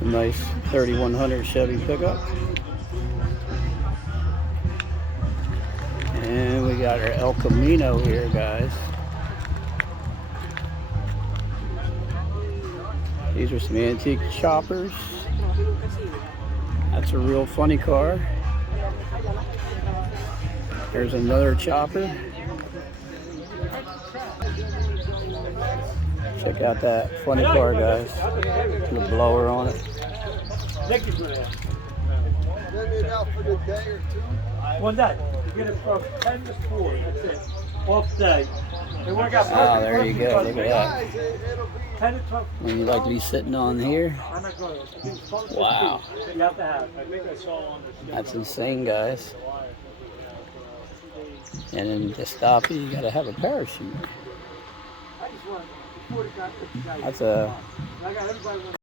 A nice 3100 Chevy pickup. And we got our El Camino here, guys. These are some antique choppers. That's a real funny car. There's another chopper. Check out that funny car, guys. The blower on it. One day. You get it from 10 to 4. That's it. Off day. Ah, there you go. Look at that. 10 to 12. When you like to be sitting on here. Wow. You have to have. That's insane, guys. And then to stop you, you gotta have a parachute. That's a